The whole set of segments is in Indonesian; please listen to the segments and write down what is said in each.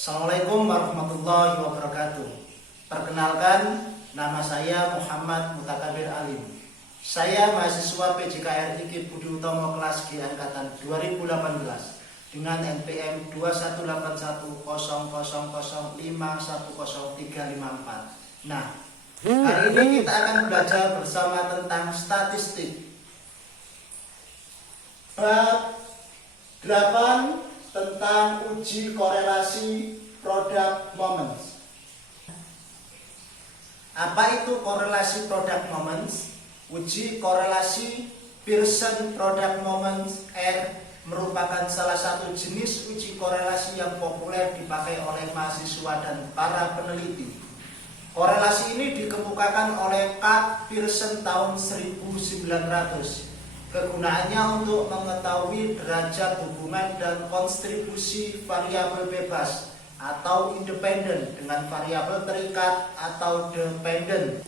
Assalamualaikum warahmatullahi wabarakatuh. Perkenalkan, nama saya Muhammad Mutakabir Alim. Saya mahasiswa PJKR IKIP Budi Utomo kelas G angkatan 2018 dengan NPM 2181000510354. Nah, hari ini kita akan belajar bersama tentang statistik. Bab 8 tentang uji korelasi product moments. Apa itu korelasi product moments? Uji korelasi Pearson product moments R merupakan salah satu jenis uji korelasi yang populer dipakai oleh mahasiswa dan para peneliti. Korelasi ini dikemukakan oleh Karl Pearson tahun 1900. Kegunaannya untuk mengetahui derajat hubungan dan kontribusi variabel bebas atau independen dengan variabel terikat atau dependen.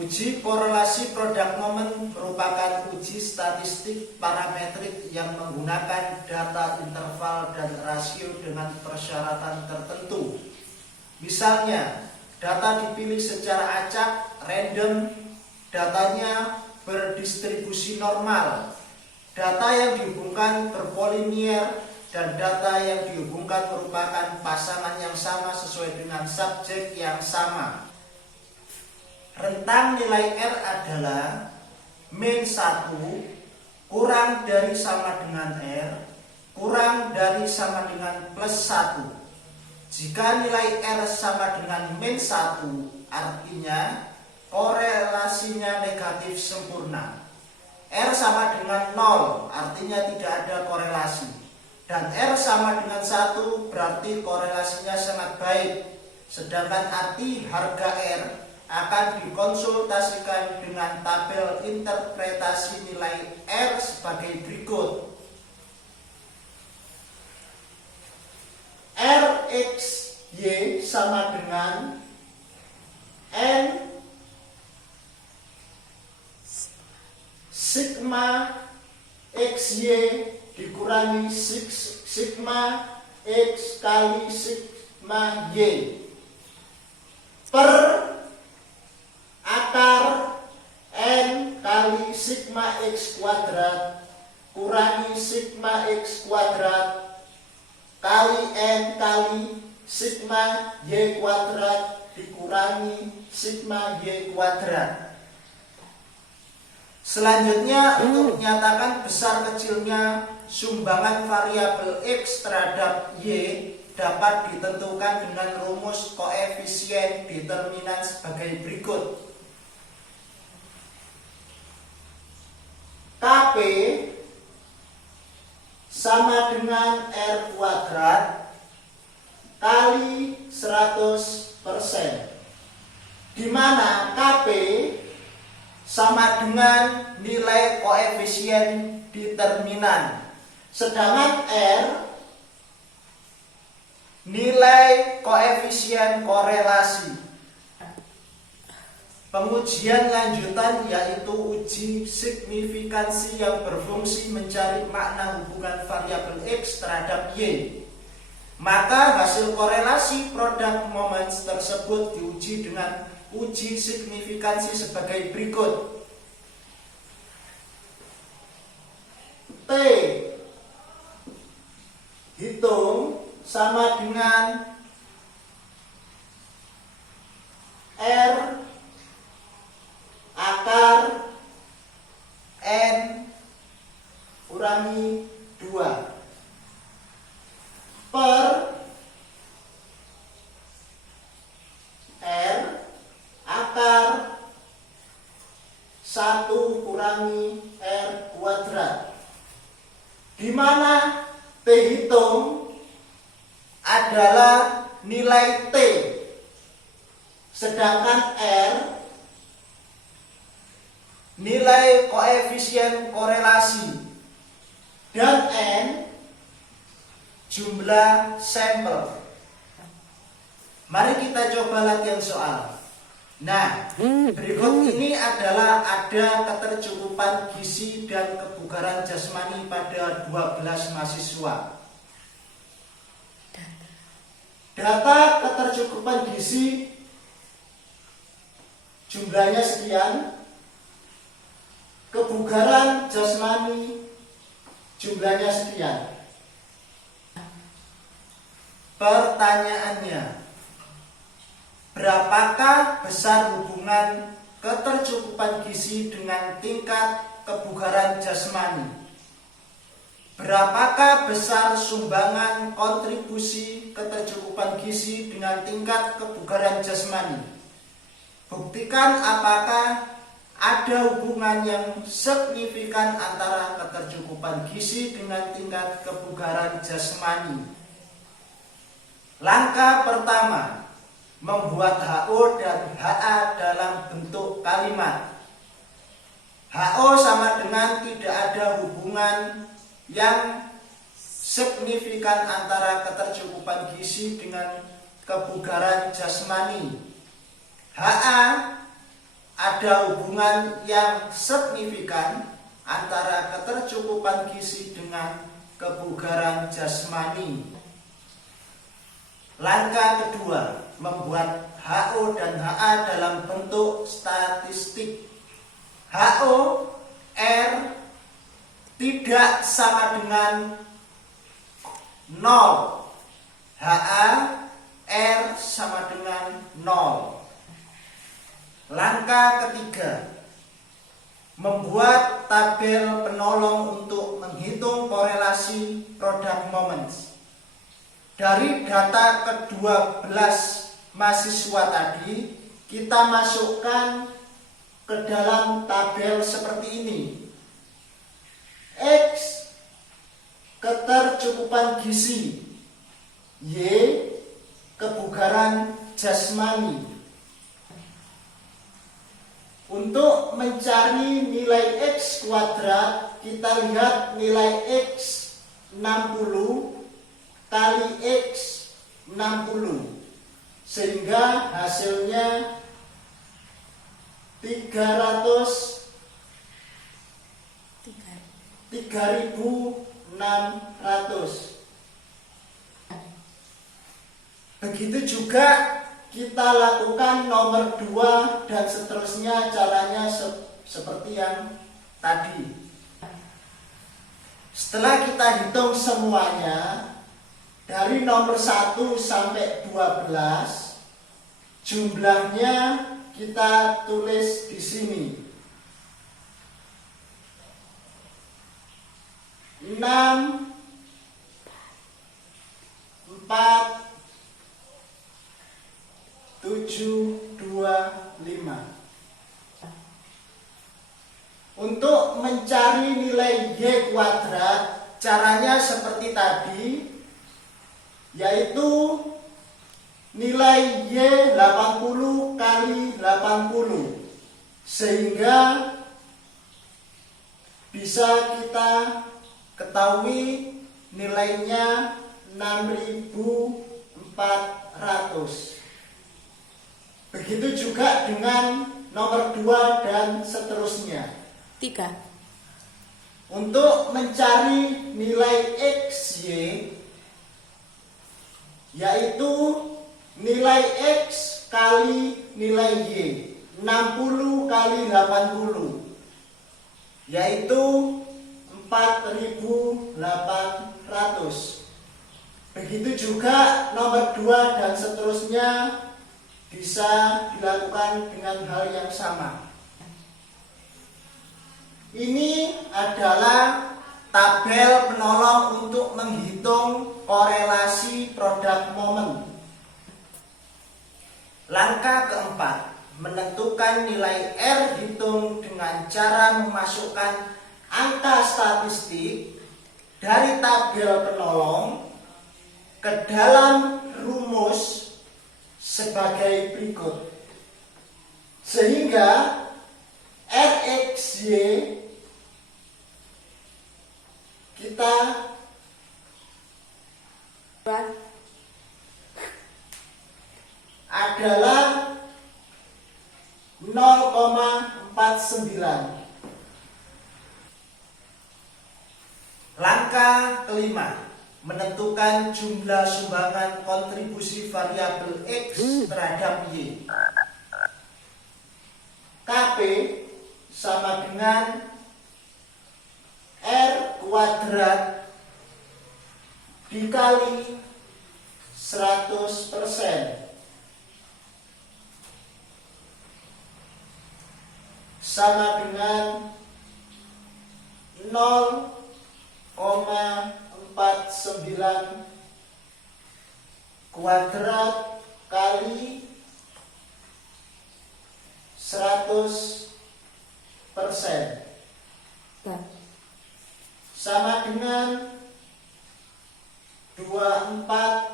Uji korelasi product moment merupakan uji statistik parametrik yang menggunakan data interval dan rasio dengan persyaratan tertentu. Misalnya, data dipilih secara acak, random, datanya berdistribusi normal, data yang dihubungkan berpolinier, dan data yang dihubungkan merupakan pasangan yang sama sesuai dengan subjek yang sama. Rentang nilai R adalah min 1 kurang dari sama dengan R kurang dari sama dengan plus 1. Jika nilai R sama dengan min 1, artinya korelasinya negatif sempurna. R sama dengan 0, artinya tidak ada korelasi. Dan R sama dengan 1 berarti korelasinya sangat baik. Sedangkan arti harga R akan dikonsultasikan dengan tabel interpretasi nilai R sebagai berikut. RXY sama dengan N sigma XY dikurangi sigma X kali sigma Y per akar N kali sigma X kuadrat kurangi sigma X kuadrat kali N kali sigma Y kuadrat dikurangi sigma Y kuadrat. Selanjutnya, untuk menyatakan besar kecilnya sumbangan variabel X terhadap Y dapat ditentukan dengan rumus koefisien determinan sebagai berikut. Kp sama dengan R kuadrat kali 100%, di mana Kp sama dengan nilai koefisien determinan, sedangkan R nilai koefisien korelasi. Pengujian lanjutan yaitu uji signifikansi yang berfungsi mencari makna hubungan variabel X terhadap Y. Maka hasil korelasi product moments tersebut diuji dengan uji signifikansi sebagai berikut. T hitung sama dengan R akar N kurangi 2 per R akar 1 kurangi R kuadrat, di mana T hitung adalah nilai T, sedangkan R nilai koefisien korelasi, dan N jumlah sampel. Mari kita coba latihan soal. Nah, berikut ini adalah ada ketercukupan gizi dan kebugaran jasmani pada 12 mahasiswa. Data ketercukupan gizi jumlahnya sekian. Kebugaran jasmani jumlahnya sekian. Pertanyaannya, berapakah besar hubungan ketercukupan gizi dengan tingkat kebugaran jasmani? Berapakah besar sumbangan kontribusi ketercukupan gizi dengan tingkat kebugaran jasmani? Buktikan apakah ada hubungan yang signifikan antara ketercukupan gizi dengan tingkat kebugaran jasmani. Langkah pertama, membuat HO dan HA dalam bentuk kalimat. HO sama dengan tidak ada hubungan yang signifikan antara ketercukupan gizi dengan kebugaran jasmani. HA ada hubungan yang signifikan antara ketercukupan gizi dengan kebugaran jasmani. Langkah kedua, membuat HO dan HA dalam bentuk statistik. HO R tidak sama dengan 0. HA R sama dengan 0. Langkah ketiga, membuat tabel penolong untuk menghitung korelasi product moments. Dari data ke-12 mahasiswa tadi, kita masukkan ke dalam tabel seperti ini. X ketercukupan gizi, Y kebugaran jasmani. Untuk mencari nilai X kuadrat, kita lihat nilai X 60 kali X 60, sehingga hasilnya 3.600. Begitu juga kita lakukan nomor 2 dan seterusnya, caranya seperti yang tadi. Setelah kita hitung semuanya, dari nomor 1 sampai 12, jumlahnya kita tulis di sini. 6, 4, 7, 2, 5. Untuk mencari nilai Y kuadrat, caranya seperti tadi, yaitu nilai Y 80 kali 80, sehingga bisa kita ketahui nilainya 6.400. Begitu juga dengan nomor 2 dan seterusnya. 3. Untuk mencari nilai XY, yaitu nilai X kali nilai Y, 60 kali 80, yaitu 4.800. Begitu juga nomor 2 dan seterusnya bisa dilakukan dengan hal yang sama. Ini adalah tabel penolong untuk menghitung korelasi product moment. Langkah keempat, menentukan nilai R hitung dengan cara memasukkan angka statistik dari tabel penolong ke dalam rumus sebagai berikut. Sehingga RXY kita adalah 0,49. Langkah kelima, menentukan jumlah sumbangan kontribusi variabel X terhadap Y. KP sama dengan R kuadrat dikali 100% sama dengan 0,49 kuadrat kali 100% sama dengan 24,01%.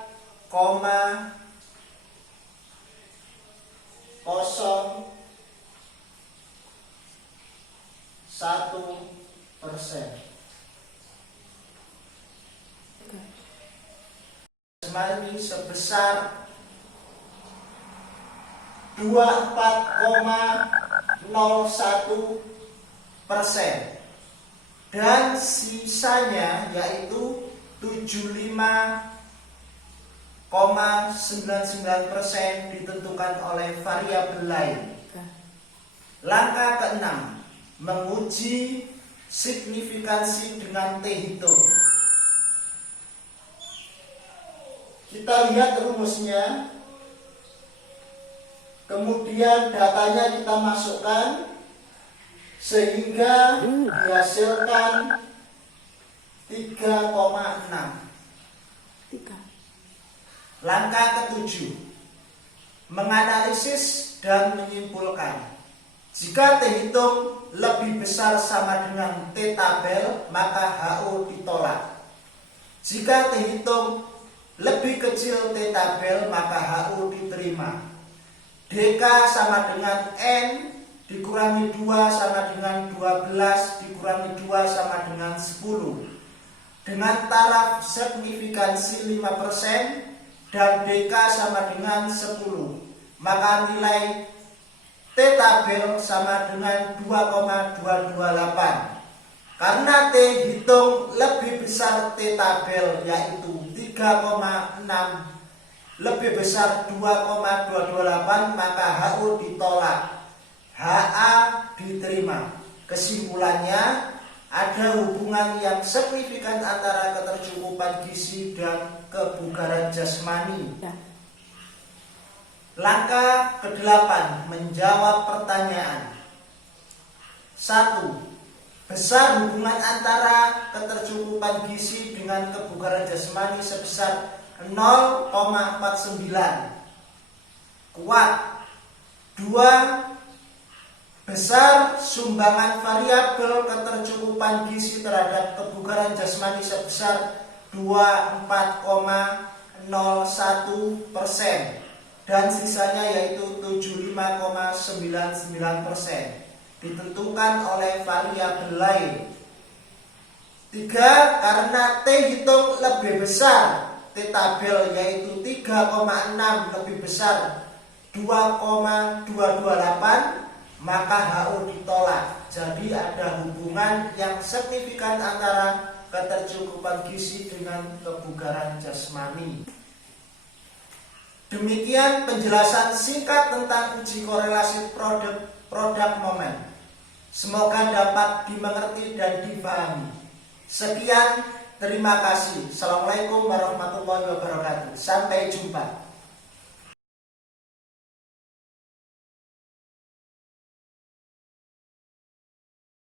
Jasmani sebesar 24,01% dan sisanya yaitu 75,99% ditentukan oleh variabel lain. Langkah keenam, menguji signifikansi dengan T hitung. Kita lihat rumusnya, kemudian datanya kita masukkan sehingga dihasilkan 3,6. Langkah ketujuh, menganalisis dan menyimpulkan. Jika T hitung lebih besar sama dengan T tabel, maka HO ditolak. Jika T hitung lebih kecil T tabel, maka HO diterima. DK sama dengan N dikurangi 2 sama dengan 12 dikurangi 2 sama dengan 10. Dengan taraf signifikansi 5% dan DK sama dengan 10, maka nilai T tabel sama dengan 2,228. Karena T hitung lebih besar T tabel yaitu 3,6 lebih besar 2,228, maka HO ditolak, HA diterima. Kesimpulannya, ada hubungan yang signifikan antara ketercukupan gizi dan kebugaran jasmani. Langkah ke-8, menjawab pertanyaan. 1. Besar hubungan antara ketercukupan gizi dengan kebugaran jasmani sebesar 0,49. Kuat. 2. Besar sumbangan variabel ketercukupan gizi terhadap kebugaran jasmani sebesar 24,01% dan sisanya yaitu 75,99%. Ditentukan oleh variabel lain. 3. Karena T hitung lebih besar T tabel yaitu 3,6 lebih besar 2,228, maka HO ditolak. Jadi ada hubungan yang signifikan antara ketercukupan gizi dengan kebugaran jasmani. Demikian penjelasan singkat tentang uji korelasi produk momen. Semoga dapat dimengerti dan dipahami. Sekian, terima kasih. Assalamualaikum warahmatullahi wabarakatuh. Sampai jumpa.